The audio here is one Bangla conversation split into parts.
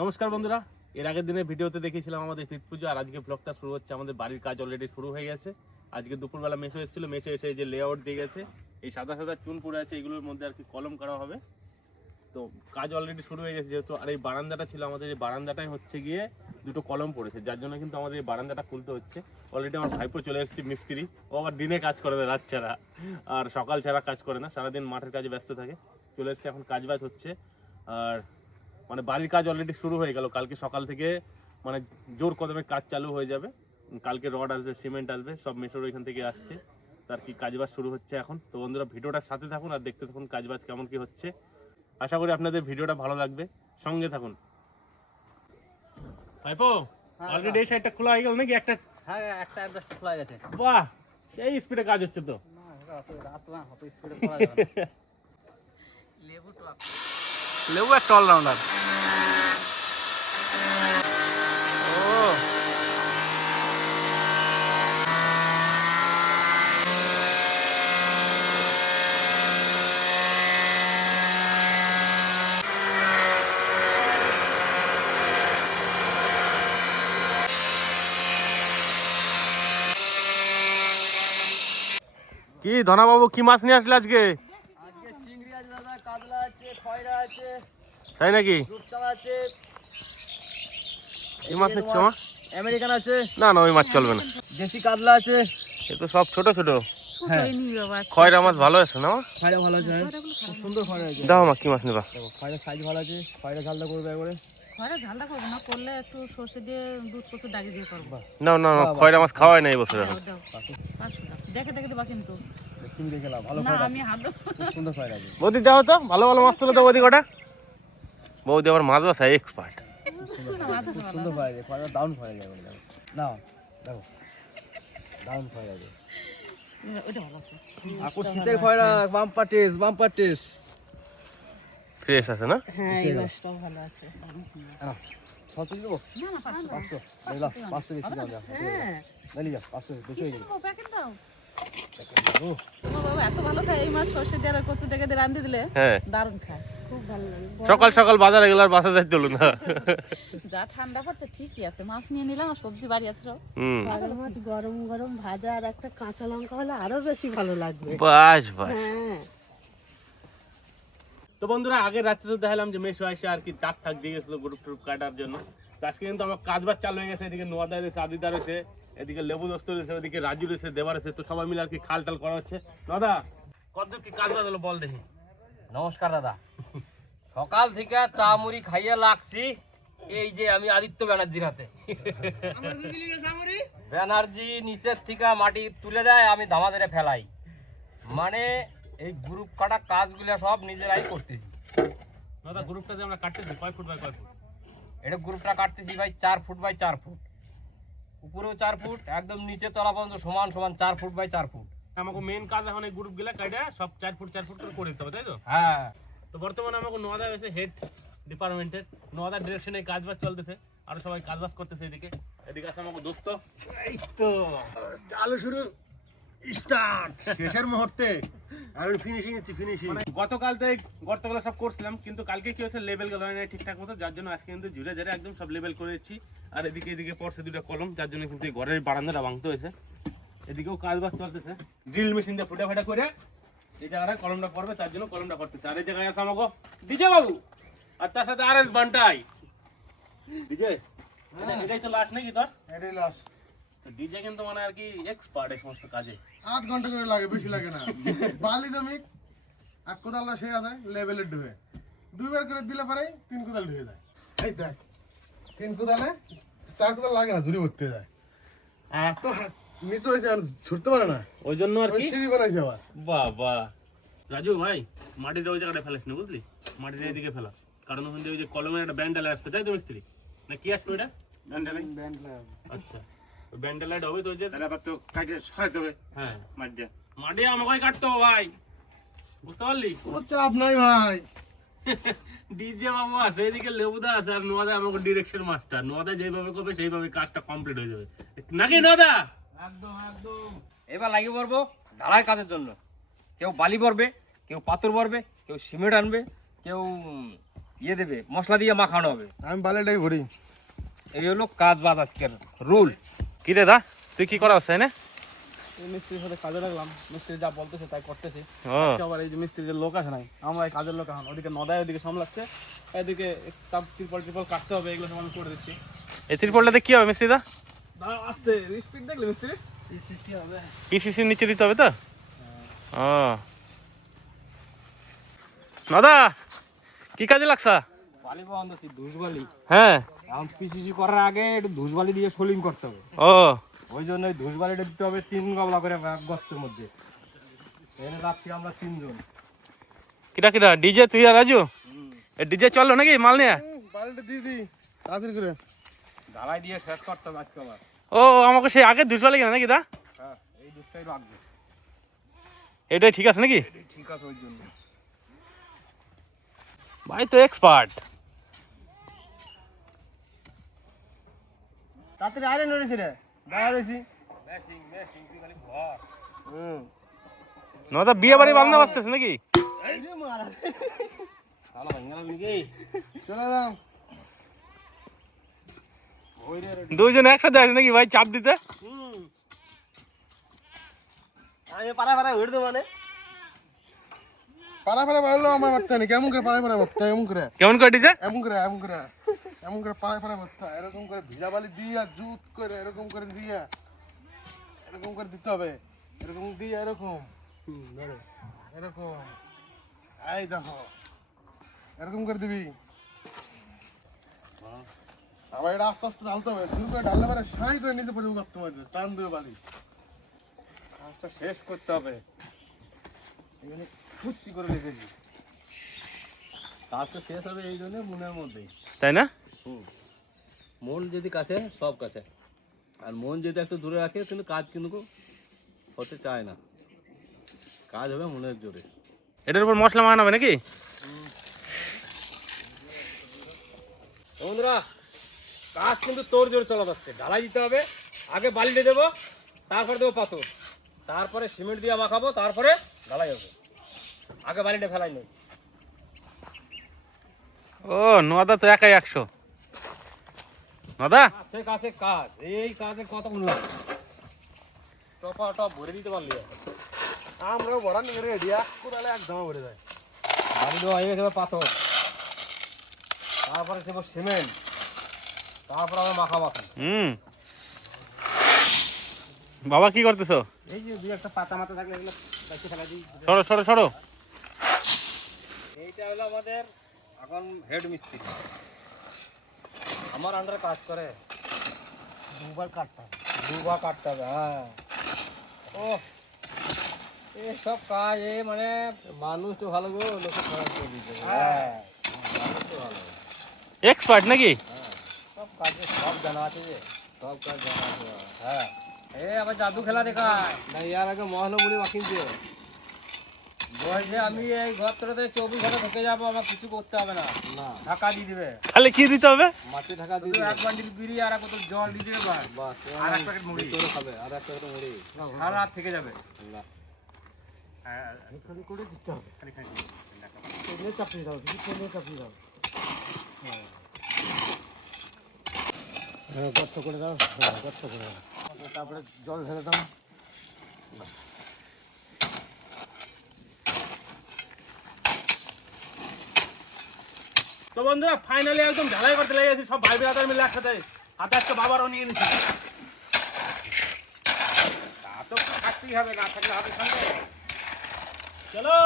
নমস্কার বন্ধুরা। এর আগের দিনে ভিডিওতে দেখিয়েছিলাম আমাদের শীত পুজো, আর আজকে ব্লগটা শুরু হচ্ছে আমাদের বাড়ির কাজ অলরেডি শুরু হয়ে গেছে। আজকে দুপুরবেলা মেশো এসেছিল, মেশো এসে যে লেআউট দিয়ে গেছে, এই সাদা সাদা চুন পড়ে আছে, এগুলোর মধ্যে আর কি কলম করা হবে। তো কাজ অলরেডি শুরু হয়ে গেছে যেহেতু, আর এই বারান্দাটা ছিল, আমাদের এই বারান্দাটাই হচ্ছে গিয়ে দুটো কলম পড়েছে, যার জন্য কিন্তু আমাদের এই বারান্দাটা খুলতে হচ্ছে। অলরেডি আমার ভাইপো চলে এসেছে, মিস্ত্রি। ও আবার দিনে কাজ করে না, রাত ছাড়া। আর সকাল ছাড়া কাজ করে না, সারাদিন মাঠের কাজে ব্যস্ত থাকে। চলে এসেছে, এখন কাজ বাজ হচ্ছে। আর মানে বাড়ির কাজ অলরেডি শুরু হয়ে গেল। কালকে সকাল থেকে মানে জোর কদমে কাজ চালু হয়ে যাবে। কালকে রড আসবে সিমেন্ট আসবে সব মেশোর ওইখান থেকে আসছে। তার কি কাজবাজ শুরু হচ্ছে এখন? তো বন্ধুরা ভিডিওটার সাথে থাকুন আর দেখতে থাকুন কাজবাজ কেমন কি হচ্ছে। আশা করি আপনাদের ভিডিওটা ভালো লাগবে। সঙ্গে থাকুন। ভাইপো অলরেডি এই সাইডটা খোলা হয়ে গেল নাকি? একটা হ্যাঁ একটা অ্যাডজাস্ট খোলা গেছে। বাহ সেই স্পিডে কাজ হচ্ছে তো। না রাত না স্পিডে খোলা যাবে লেবু টক লেবু একটা অলরাউন্ডার কি ধনাবাবু কি মাছ নিয়ে আসলে আজকে চিংড়ি আছে দাদা কাতলা আছে খয়রা আছে তাই নাকি কি মাছ নিচ্ছ মা আমেরিকান আছে না না ওই মাছ চলবে না দেশি কাতলা আছে এ তো সব ছোট ছোট হ্যাঁ খয়রা মাছ ভালো আছে না খয়রা ভালো আছে হ্যাঁ। খুব সুন্দর খয়রা আছে দাও মা কি মাছ নিবা খয়রা সাইজ ভালো আছে খয়রা ঝালদা করবে একবারে খয়রা ঝালটা করব না করলে একটু সর্ষে দিয়ে দুধ কচু ডাকি দিয়ে করব না না না খয়রা মাছ খাওয়াই না এই বছর এখন। দেখে দেখে দেবা কিন্তু তুমি দেখে নাও ভালো না আমি হাত সুন্দর খয়রা আছে বৌদি যাও তো ভালো ভালো মাছ তুলে দাও বৌদি কটা। বৌদি আবার মাছ বাসায় এক্সপার্ট খুব সুন্দর খয়রা আছে খয়রা দারুণ খয়রা যায় বলে নাও দেখো। দারুণ খয়রা আছে ওইটা ভালো আছে। আকর খয়রা bumper taste bumper taste fresh আছে না? হ্যাঁ এই মাছটাও ভালো আছে। ছশো দেবো? না না পাঁচশো। পাঁচশো। বেশি দাও যাও হ্যাঁ। যাও পাঁচশো বেশি হয়ে যাবে ও, প্যাকেট দাও ও, তোমার বাবা এত ভালো খায় এই মাছ সর্ষে দিয়ে আর কচু ডেকে দিয়ে রান্ধি দিলে? হ্যাঁ। দারুণ খায়। খুব ভালো লাগে। সকাল সকাল বাজারে গেলে আর বাসা না। যা ঠান্ডা পড়ছে ঠিকই আছে। মাছ নিয়ে নিলাম আর সবজি বাড়ি আছে সব। মাছ গরম গরম ভাজা আর একটা কাঁচা লঙ্কা হলে আরও বেশি ভালো লাগবে। বাস বাস। হ্যাঁ। তো বন্ধুরা আগের রাত্রে তো দেখালাম যে মেশো এসে আর কি দাগ ঠাক দিয়ে গেছিল গ্রুপ টুপ কাটার জন্য। তো আজকে কিন্তু আমার কাজ বাজ চালু হয়ে গেছে এদিকে নোয়াদা রয়েছে আদিদা রয়েছে। এদিকে লেবু দোস্ত রয়েছে ওদিকে রাজু রয়েছে দেবা রয়েছে তো সবাই মিলে আর কি খাল টাল করা হচ্ছে। নদা কত কি কাজ বাজ হলো বল দেখি। নমস্কার দাদা। সকাল থেকে চা মুড়ি খাইয়ে লাগছি এই যে আমি আদিত্য ব্যানার্জির হাতে। ব্যানার্জি নিচের থেকে মাটি তুলে দেয় আমি ধামাদের ফেলাই। মানে এই গ্রুপ কাটা কাজগুলো সব নিজেরাই করতেছি। নদা গ্রুপটা যে আমরা কাটতেছি কয় ফুট বাই কয় ফুট? এটা গ্রুপটা কাটতেছি ভাই চার ফুট বাই চার ফুট। উপরেও চার ফুট একদম নিচে তলা পর্যন্ত সমান সমান চার ফুট বাই চার ফুট। আমাকে মেন কাজ এখন এই গ্রুপগুলা কাটে সব চার ফুট চার ফুট করে করে দিতে হবে তাই তো? হ্যাঁ। তো বর্তমানে আমাকে নোয়াদা হয়েছে হেড ডিপার্টমেন্টের নোয়াদা ডিরেকশনে কাজ বাজ চলতেছে আর সবাই কাজ বাজ করতেছে এদিকে। এদিকে আছে আমাকে দোস্ত। এই তো চালু শুরু স্টার্ট শেষের মুহূর্তে আমি ফিনিশিং এসেছি ফিনিশিং গতকাল তো গর্তগুলো সব করছিলাম কিন্তু কালকে কি হয়েছে লেভেল গেল না ঠিকঠাক মতো যার জন্য আজকে কিন্তু জুড়ে জুড়ে একদম সব লেভেল করেছি। আর এদিকে এদিকে পড়ছে দুটো কলম যার জন্য কিন্তু এই ঘরের বারান্দাটা ভাঙতে হয়েছে। এদিকেও কাজ বাজ চলতেছে। ড্রিল মেশিন দিয়ে ফুটা ফাটা করে এই জায়গাটা কলমটা পড়বে তার জন্য কলমটা করতেছে আর এই জায়গায় আছে আমাকে ডিজে বাবু আর তার সাথে আর এস বান্টাই। ডিজে? এটাই তো লাস্ট নাকি তোর? এটাই লাস্ট ডিজে কিন্তু মানে আর কি এক্সপার্ট এই সমস্ত কাজে। আধ ঘণ্টা করে লাগে বেশি লাগে না। বালি জমি আর কোদালটা সে আছে লেভেলের ঢুকে দুইবার করে দিলে পরে তিন কোদাল ঢুকে যায়। এই দেখ তিন কোদালে চার কোদাল লাগে না ঝুড়ি ভরতে যায়। এত নিচে হয়েছে আর ছুটতে পারে না। ওই জন্য আর কি? সিঁড়ি বানাইছে আবার। বাহ বাহ রাজু ভাই মাটিটা ওই জায়গাটা ফেলাস না বুঝলি? মাটিটা এদিকে ফেলা। কারণ ওখান থেকে ওই যে কলমের একটা ব্যান্ডালে আসবে তাই তো মিস্ত্রি? না কি আসবে ওটা ব্যান্ডালে। আচ্ছা। ওই ব্যান্ডালাইট হবে তো যে তাহলে আবার তো কাটে সরাইতে হবে। হ্যাঁ। মাটিটা মাটি আমাকে কাটতে হবে ভাই। বুঝতে পারলি? ও চাপ নাই ভাই। ডিজে বাবু আছে এদিকে লেবুদা আছে আর নোয়াদা আমাকে ডিরেকশন মাস্টার নোয়াদা যেভাবে করবে সেইভাবে কাজটা কমপ্লিট হয়ে যাবে। নাকি নোয়াদা? এবার লাগিয়ে পড়ব ঢালাই কাজের জন্য। কেউ বালি পড়বে কেউ পাথর পড়বে কেউ সিমেন্ট আনবে কেউ ইয়ে দেবে মশলা দিয়ে মাখানো হবে। আমি বালিটাই ভরি। এই হলো কাজ বাজ আজকের রোল। কি রে দা? তুই কি করা হচ্ছে না? মিস্ত্রির সাথে কাজে লাগলাম। মিস্ত্রি যা বলতেছে তাই করতেছি। আবার এই যে মিস্ত্রির যে লোক আছে নাই আমরা এই কাজের লোক এখন। ওদিকে নদায় ওদিকে সামলাচ্ছে। এদিকে তাপ ত্রিপল টিপল কাটতে হবে এগুলো সব আমি করে দিচ্ছি। এই ত্রিপলটাতে কি হবে মিস্ত্রি দা? দাঁড়াও, আস্তে স্পিড দেখলে মিস্ত্রি? হবে। পিসিসির নিচে দিতে হবে তো? ও। দাদা কি কাজে লাগছা? ধুসবালি হ্যাঁ। এখন পিসিসি করার আগে একটু ধুসবালি দিয়ে সোলিং করতে হবে। ও। ওই জন্য ওই ধুসবালিটা দিতে হবে তিন গামলা করে এক গর্তের মধ্যে। এনে রাখছি আমরা তিনজন। কিটা কিটা? ডিজে তুই আর রাজু? ডিজে চলল নাকি মাল নিয়ে? বালিটা দিয়ে দিই তাড়াতাড়ি করে। ঢালাই দিয়ে শেষ করতে হবে আজকে আবার। ও আমাকে সেই আগে লাগে নাকি দা হ্যাঁ এই দুধটাই লাগবে। এটাই ঠিক আছে নাকি? ঠিক আছে ওই জন্য ভাই তো এক্সপার্ট তাড়াতাড়ি আরে নড়েছি রে ঘর হুম। নদা বিয়ে বাড়ি বান্ধব আসতেছে নাকি? দুইজন একসাথে আছে নাকি ভাই চাপ দিতে? আমি পাড়া পাড়া দেবো মানে। পাড়া পাড়া বাড়লো আমার বার্তা কেমন করে পাড়া পাড়া বার্তা এমন করে। কেমন করে এমন করে এমন করে। এমন করে পাড়ায় পাড়ায় বার্তা এরকম করে ভিজা বালি দিয়া জুত করে এরকম করে দিয়া এরকম করে দিতে হবে এরকম দিয়ে এরকম। এরকম। এই দেখো এরকম করে দিবি। আবার এটা আস্তে আস্তে ঢালতে হবে শুরু করে ঢাললে পরে সাই করে নিচে পড়ে করতে হবে টান দেবে বালি। কাজটা শেষ করতে হবে। এখানে ফুর্তি করে রেখেছি। কাজ তো শেষ হবে এই জন্য মনের মধ্যেই তাই না? মন যদি কাছে সব কাছে। আর মন যদি একটু দূরে রাখে কিন্তু কাজ কিন্তু হতে চায় না। কাজ হবে মনের জোরে। এটার উপর মশলা মাখানো হবে নাকি? বন্ধুরা কাজ কিন্তু তোর জোরে চলা যাচ্ছে। ঢালাই দিতে হবে। আগে বালিটা দেবো তারপরে দেবো পাথর। তারপরে সিমেন্ট দিয়ে মাখাবো তারপরে ঢালাই হবে। আগে বালিটা ফেলাই নেই ও নদা তো একাই একশো। নদা কাছে কাছে কাজ। এই কাজে কত উন্নত টপা টপ ভরে দিতে পারলি। আমরা বড়া নিয়ে রেডি এক কোদালে একদম ভরে যায়। দেওয়া হয়ে গেছে পাথর। তারপরে দেবো সিমেন্ট। তারপরে আবার মাখা মাখি। হুম। বাবা কি করতেছো? এই যে দু একটা পাতা মাথা থাকলে এগুলো কাছে ফেলা দিই। সরো সরো সরো। এইটা হলো আমাদের এখন হেড মিস্ত্রি আমার আন্ডারে কাজ করে দুবার কাটতাম দুবার কাটতে হবে হ্যাঁ ও সব কাজ এ মানে মানুষ তো ভালো গো লোকে খারাপ করে দিচ্ছে হ্যাঁ এক্সপার্ট নাকি সব কাজে সব জানা আছে যে সব কাজ জানা আছে হ্যাঁ এ আবার জাদু খেলা দেখায় না ইয়ার আগে মহানবুড়ি মাখিনছে বলছে আমি এই ঘর থেকে চব্বিশ ঘণ্টা ঢুকে যাব আমার কিছু করতে হবে না। না। ঢাকা দিয়ে দিবে। খালি কি দিতে হবে? মাটি ঢাকা দিয়ে শুধু এক বান্ডিল বিড়ি আর জল দিয়ে দিবে বাস বাস আর এক প্যাকেট মুড়ি। খাবে আর একটা করে মুড়ি। সারা রাত থেকে যাবে। হ্যাঁ খালি করে দিতে হবে। খালি খালি। চাপিয়ে দাও চাপিয়ে দাও। হ্যাঁ গর্ত করে দাও। হ্যাঁ গর্ত করে দাও। তারপরে জল ঢেলে দাও। তো বন্ধুরা ফাইনালি একদম ঢালাই করতে লেগে গেছি, সব ভাই ব্রাদার মিলে একসাথে। হাতে একটা বাবারও নিয়ে নিচ্ছি তা তো থাকতেই হবে, না থাকলে হবে সামনে চলো।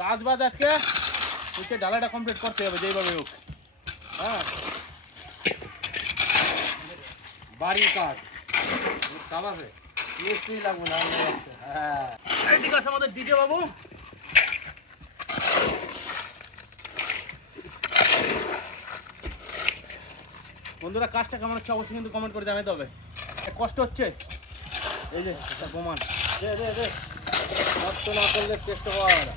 কাজ বাজ আজকে? হচ্ছে ডালাটা কমপ্লিট করতে হবে, যেইভাবে হোক। হ্যাঁ। বাড়ির কাজ। কাজ আছে। লাগবে না হ্যাঁ। আমাদের ডিজে বাবু। বন্ধুরা, কাজটা কেমন হচ্ছে অবশ্যই কিন্তু কমেন্ট করে জানাতে হবে। কষ্ট হচ্ছে? এই যে প্রমাণ। কষ্ট না করলে চেষ্টা করা হবে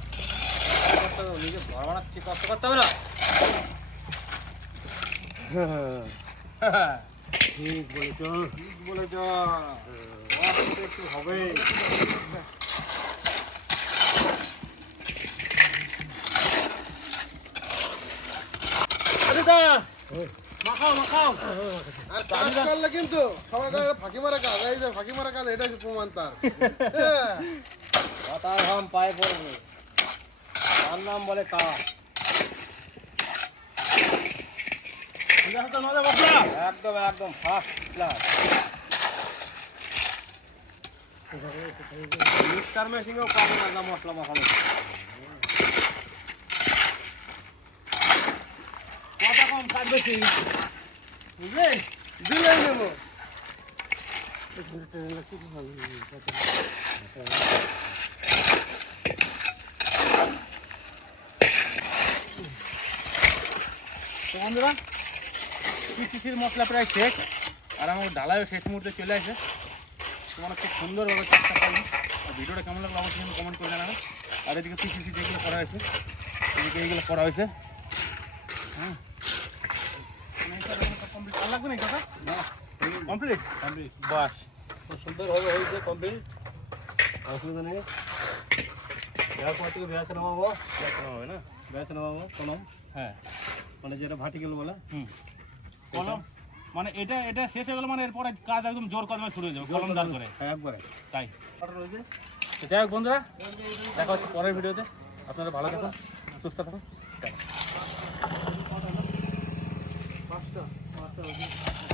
নিজে ঘর বানাচ্ছি, কষ্ট করতে হবে না? ঠিক বলেছ ঠিক বলেছ। একটু হবে। দা! মাখাও মাখাও আর কাজ করলে কিন্তু সবাই ফাঁকি মারা কাজ এই যে ফাঁকি মারা কাজ এটা প্রমাণ তার। হ্যাঁ। পায়ে পড়বে। তার নাম বলে কাজ। একদম একদম ফার্স্ট ক্লাস মিক্সচার মেশিনেও পাবো না মশলা মাখানো। কথা কম কাজ বেশি? বন্ধুরা মশলা প্রায় শেষ, আর আমার ডালায়ও শেষ মুহূর্তে চলে আসে। তোমরা খুব সুন্দরভাবে চেষ্টা করবে আর ভিডিওটা কেমন লাগল অবশ্যই কিন্তু কমেন্ট করে জানাবে। আর এদিকে পিসিসি যেগুলো করা হয়েছে, এদিকে এইগুলো করা হয়েছে। হ্যাঁ মানে এটা এখন তো complete। আর লাগবে না এটা কমপ্লিট কমপ্লিট বাস। খুব সুন্দরভাবে হয়েছে কমপ্লিট অসুবিধা নেই। ব্যাস নামাবো না? ব্যাস নামাবো কলম হ্যাঁ। মানে যেটা ভার্টিক্যাল বলে। হুম। কলম? মানে এটা এটা শেষ হয়ে গেল মানে এরপরে কাজ একদম জোর কদমে শুরু হয়ে যাবে কলম দাল করে। হ্যাঁ একবারে। তাই। যাই হোক বন্ধুরা দেখা হচ্ছে পরের ভিডিওতে। আপনারা ভালো থাকুন সুস্থ থাকুন। পাঁচটা। 手机。